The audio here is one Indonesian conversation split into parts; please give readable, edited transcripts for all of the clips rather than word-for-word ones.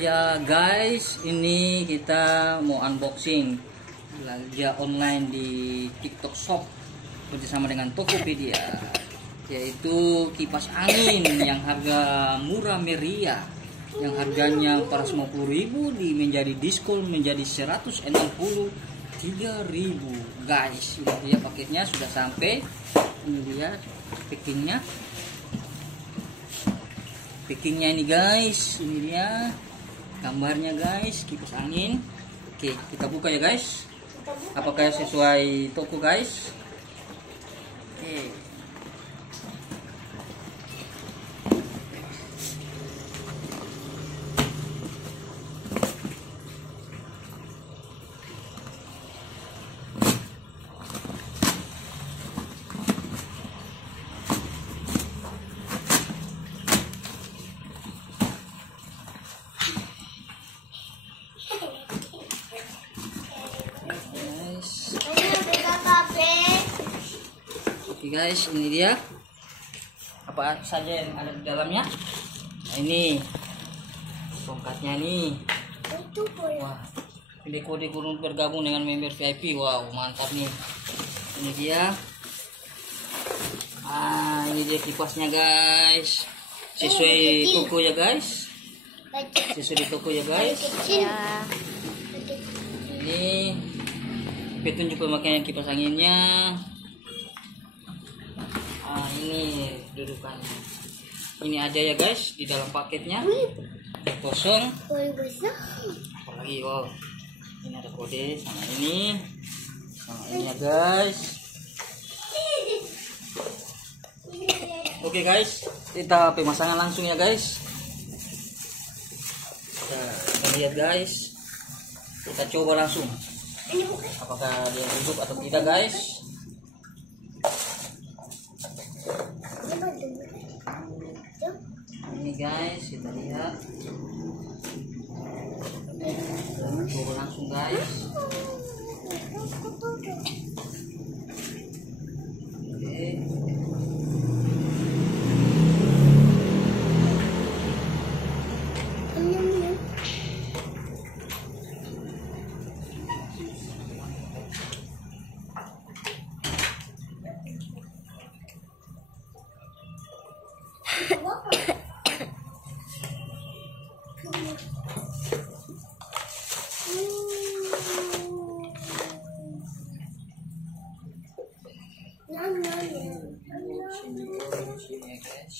Ya guys, ini kita mau unboxing belanja online di TikTok Shop bersama dengan Tokopedia, yaitu kipas angin yang harga murah meriah, yang harganya 450.000 menjadi diskon menjadi 163.000 guys. Ini dia paketnya sudah sampai. Ini dia packingnya ini guys. Ini dia gambarnya guys, kipas angin. Oke, kita buka ya guys. Apakah sesuai toko guys? Oke. Oke guys, ini dia apa saja yang ada di dalamnya. Nah, ini tongkatnya nih. Wah, ini kode kurung bergabung dengan member VIP. Wow, mantap nih. Ini dia. Ini dia kipasnya guys. Sesuai toko ya guys. Sesuai di toko ya guys. Ini petunjuk pemakaian kipas anginnya. Ini dudukannya. Ini aja ya guys di dalam paketnya. Kosong. Apalagi wow. Ini ada kode sama ini. Sama ini ya guys. Oke guys, kita pemasangan langsung ya guys. Kita lihat guys. Kita coba langsung. Apakah dia duduk atau tidak guys? Ini guys, kita lihat. Coba langsung guys. Oke. Sini guys.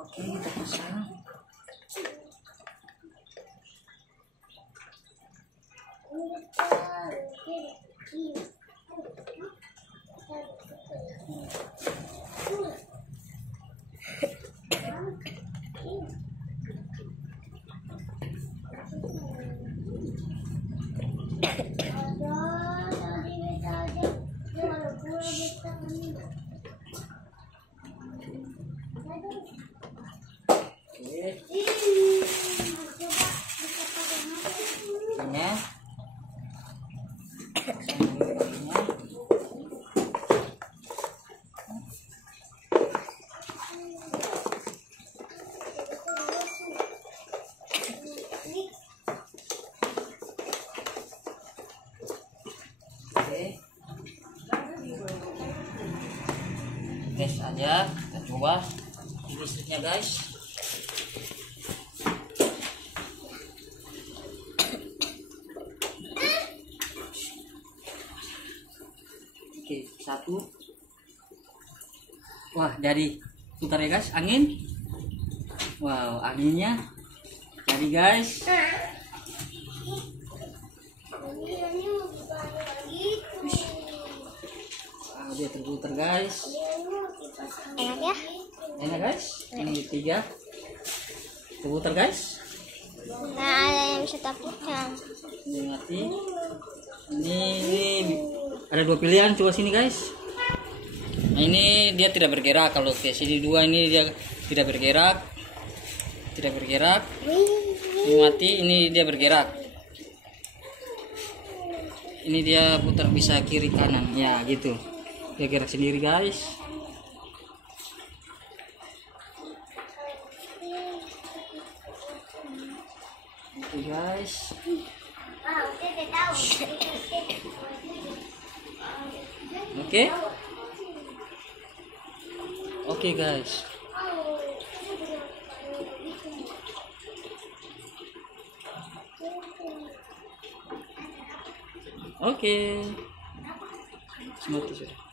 Oke, kita pasang. Tes aja, kita coba listriknya guys. Oke, satu. Wah, jadi putar ya guys angin. Wow, anginnya jadi guys. Dia terputar guys. Enak ya? Enak guys. Ini 3. Terputar guys. Nah, ada yang bisa takutkan. Ini mati. Ini ada dua pilihan, coba sini guys. Nah, ini dia tidak bergerak. Kalau ke sini dua ini dia tidak bergerak. Tidak bergerak. Ini mati, ini dia bergerak. Ini dia putar bisa kiri kanan. Ya, gitu. Dia gerak sendiri, guys. Oke, guys. Oke. Oke, guys. Oke. Mati sudah.